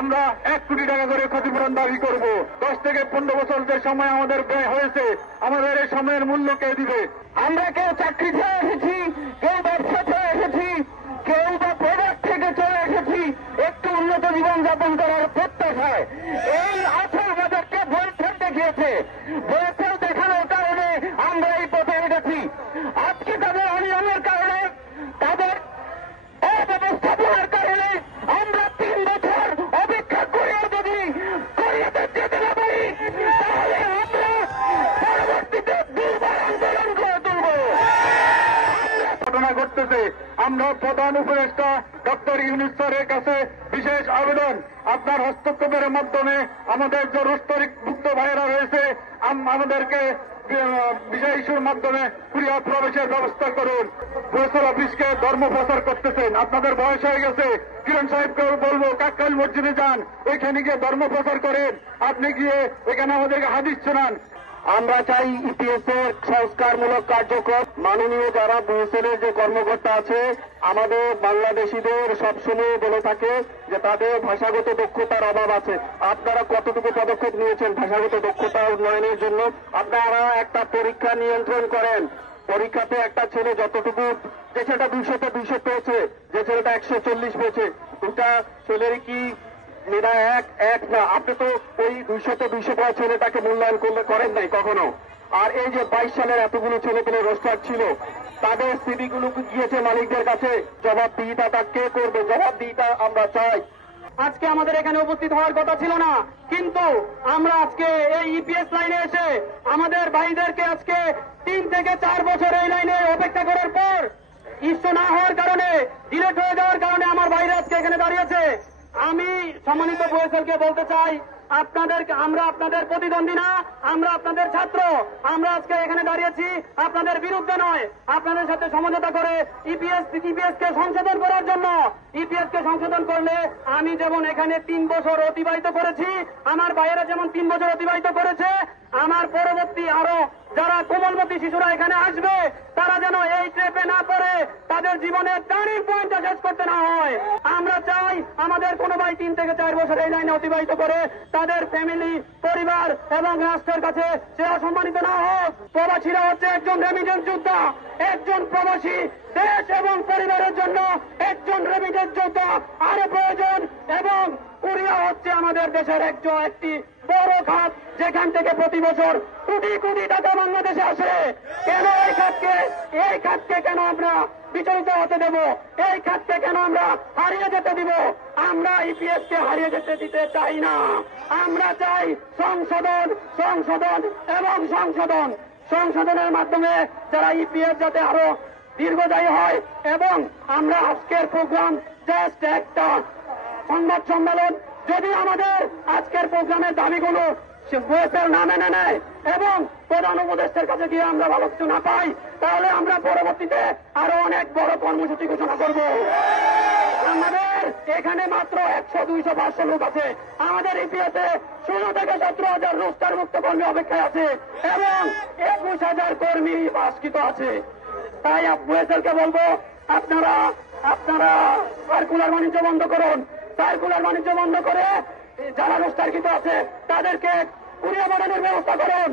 আমরা 1 কোটি টাকা করে ক্ষতিপূরণ দাবি করব। 10 থেকে 15 বছর যে সময় আমাদের ব্যয় হয়েছে, আমাদের এই সময়ের মূল্য কে দিবে? আমরা কেউ চাকরি ছেড়ে এসেছি, কেউ ব্যবসা ছেড়ে এসেছি, কেউ বা প্রোডাক্ট থেকে চলে এসেছি একটু উন্নত জীবনযাপন করার প্রত্যাশায়। এই আসল বাজারকে বৈঠক দেখিয়েছে, বৈঠক দেখানোর কারণে আমরা এই পথে উঠেছি। আজকে তাদের অনিয়মের কারণে, তাদের অব্যবস্থাপনার কারণে আমরা 3 বছর অপেক্ষা করেও যদি করিয়াতে যেতে না পারি, তাহলে আমরা পরবর্তীতে দুর্বার আন্দোলন করে তুলব। ঘটনা ঘটতেছে। আমরা প্রধান উপদেষ্টা ডক্টর ইউনূস স্যারের কাছে বিশেষ আবেদন, আপনার হস্তক্ষেপের মাধ্যমে আমাদের যে রোস্তরিকভুক্ত ভাইয়েরা রয়েছে আমাদেরকে বিষয় ইস্যুর মাধ্যমে কুরিয়া প্রবেশের ব্যবস্থা করুন। ফয়সাল অফিসকে ধর্ম প্রচার করতেছেন, আপনাদের বয়স হয়ে গেছে। কিরণ সাহেবকে বলবো কাকরাইল মসজিদে যান, ওইখানে গিয়ে ধর্ম প্রচার করেন। আপনি গিয়ে এখানে আমাদেরকে হাদিস শোনান। আমরা চাই ইপিএস এর সংস্কারমূলক কার্যক্রম। মাননীয় যারা বিএসএনের যে কর্মকর্তা আছে, আমাদের বাংলাদেশিদের সবসময় বলে থাকে যে তাদের ভাষাগত দক্ষতার অভাব আছে। আপনারা কতটুকু পদক্ষেপ নিয়েছেন ভাষাগত দক্ষতা উন্নয়নের জন্য? আপনারা একটা পরীক্ষা নিয়ন্ত্রণ করেন। পরীক্ষাতে একটা ছেলে যতটুকু, যে ছেলেটা 200-তে 200 পেয়েছে, যে ছেলেটা 140 পেয়েছে, দুটা ছেলের কি মেধা এক না? আপনি তো ওই 200-তে 200 পাওয়া ছেলেটাকে মূল্যায়ন করেন নাই কখনো। আর এই যে 22 সালের এতগুলো ছেলে পেলে রোস্টার ছিল, তাদের সিভিগুলো গিয়েছে মালিকদের কাছে, জবাবদিহিতা কে করবে? জবাবদিহিতা আমরা চাই। আজকে আমাদের এখানে উপস্থিত হওয়ার কথা ছিল না, কিন্তু আমরা আজকে এই ইপিএস লাইনে এসে আমাদের ভাইদেরকে আজকে 3 থেকে 4 বছর এই লাইনে অপেক্ষা করার পর ইস্যু না হওয়ার কারণে, ডিলেট হয়ে যাওয়ার কারণে আমার ভাইরা আজকে এখানে দাঁড়িয়েছে। আমি সম্মানিত বয়সলকে বলতে চাই, আমরা আপনাদের প্রতিদ্বন্দ্বী না, আমরা আপনাদের ছাত্র। আমরা আজকে এখানে দাঁড়িয়েছি আপনাদের বিরুদ্ধে নয়, আপনাদের সাথে সমঝোতা করে ইপিএস কে সংশোধন করার জন্য। ইপিএস কে সংশোধন করলে আমি যেমন এখানে 3 বছর অতিবাহিত করেছি, আমার ভাইয়েরা যেমন 3 বছর অতিবাহিত করেছে, আমার পরবর্তী আরো যারা কোমলমতি শিশুরা এখানে আসবে, তারা যেন এই ট্রেপে না পড়ে, তাদের জীবনের টার্নিং পয়েন্টটা শেষ করতে না হয়। আমরা চাই আমাদের কোনো ভাই 3 থেকে 4 বছর এই লাইনে অতিবাহিত করে তাদের ফ্যামিলি, পরিবার এবং রাষ্ট্রের কাছে সে অসম্মানিত না হোক। প্রবাসীরা হচ্ছে একজন রেমিটেন্স যোদ্ধা, একজন প্রবাসী দেশ এবং পরিবারের জন্য একজন রেমিটেন্স যোদ্ধা আরো প্রয়োজন। এবং কোরিয়া হচ্ছে আমাদের দেশের একটি বড় খাত, যেখান থেকে প্রতি বছর কোটি কোটি টাকা বাংলাদেশে আসে। কেন এই খাতকে কেন আমরা বিচলিত হতে দেব? এই খাতকে কেন আমরা হারিয়ে যেতে দিব? আমরা ইপিএস কে হারিয়ে যেতে দিতে চাই না। আমরা চাই সংশোধন, সংশোধন এবং সংশোধন। সংশোধনের মাধ্যমে যারা ইপিএস যাতে আরো দীর্ঘদায়ী হয়। এবং আমরা আজকের প্রোগ্রাম জাস্ট একটা সংবাদ সম্মেলন। যদি আমাদের আজকের প্রোগ্রামের দাবিগুলো বয়সের না মেনে নেয় এবং প্রধান উপদেষ্টার কাছে গিয়ে আমরা ভালো কিছু না পাই, তাহলে আমরা পরবর্তীতে আরো অনেক বড় কর্মসূচি ঘোষণা করব। আমাদের এখানে মাত্র 100, 200, 500 লোক আছে। আমাদের ইপিএসে 16 থেকে 17,000 রোস্টার মুক্ত কর্মী অপেক্ষায় আছে এবং 21,000 কর্মী বাস্কিত আছে। তাই বয়সেলকে বলবো, আপনারা সার্কুলার বাণিজ্য বন্ধ করুন। সার্কুলার বাণিজ্য বন্ধ করে যারা রোস্টারকৃত আছে তাদেরকে পুরিয়া বানানোর ব্যবস্থা করুন।